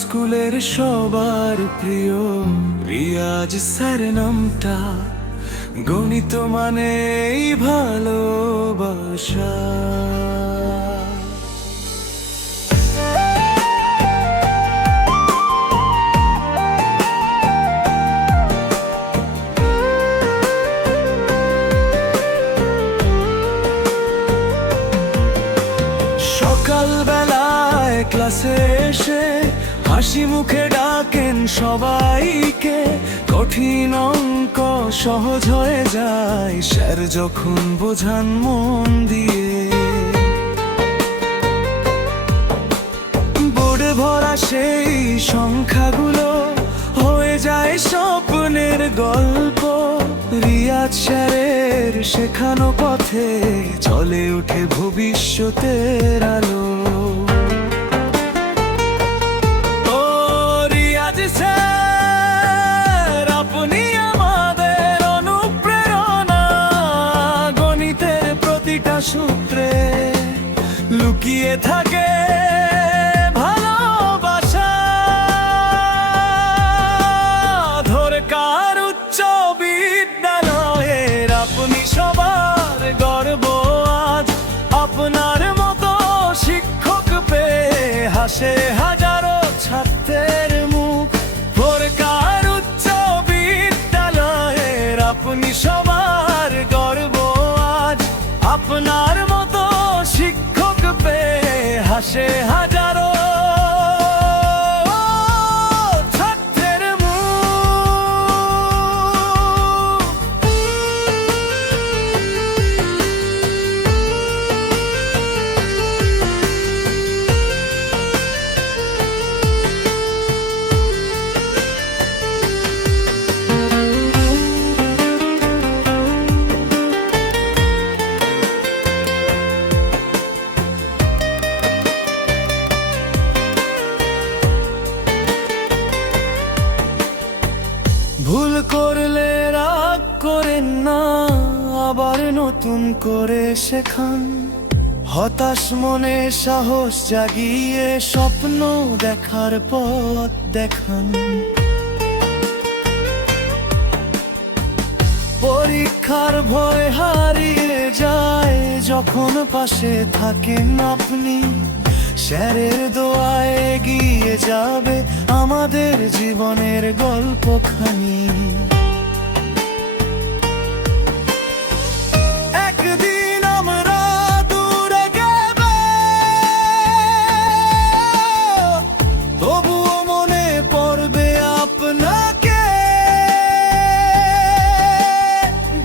স্কুলের সবার প্রিয় রিয়াজ স্যার নামটা, গণিত মানে এই ভালোবাসা। সকালবেলায় ক্লাসে এসে হাসি মুখে ডাকেন সবাইকে, কঠিন অঙ্ক সহজ হয়ে যায় স্যার যখন বোঝান মন দিয়ে। বোর্ডে ভরা সেই সংখ্যাগুলো হয়ে যায় স্বপ্নের গল্প, রিয়াজ স্যারের শেখানো পথে চলে ওঠে ভবিষ্যতের আলো। ও রিয়াজ স্যার, আপনি আমাদের অনুপ্রেরণা, গণিতের প্রতিটা সূত্রে লুকিয়ে থাকে ভালোবাসা। ধরকার উচ্চ বিদ্যালয়ের আপনি সবার গর্ব আজ, আপনার মতো শিক্ষক পেয়ে হাসে হাজারো ছাত্রের মুখ। ধরকার উচ্চ বিদ্যালয়ের আপনি সবার গর্ব আজ, আপনার মতো শিক্ষক পেয়ে হাসে হাজারো ছাত্রের ভুল করলে রাগ করেন না, আবার নতুন করে শেখান। হতাশ মনে সাহস জাগিয়ে স্বপ্ন দেখার পথ দেখান। পরীক্ষার ভয় হারিয়ে যায় যখন পাশে থাকেন আপনি, স্যারের দোয়ায় এগিয়ে যাবে আমাদের জীবনের গল্পখানি। একদিন আমরা দূরে গেলে তবুও মনে পড়বে আপনাকে,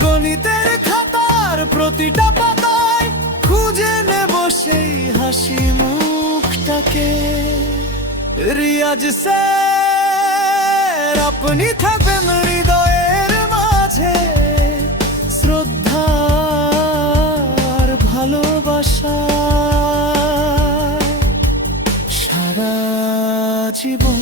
গণিতের খাতার প্রতিটা পাতায় খুঁজে নেব সেই হাসি মুখটাকে। রিয়াজ স্যার, আপনি থাকবেন হৃদয়ের মাঝে, শ্রদ্ধার ভালোবাসা সারা জীবন।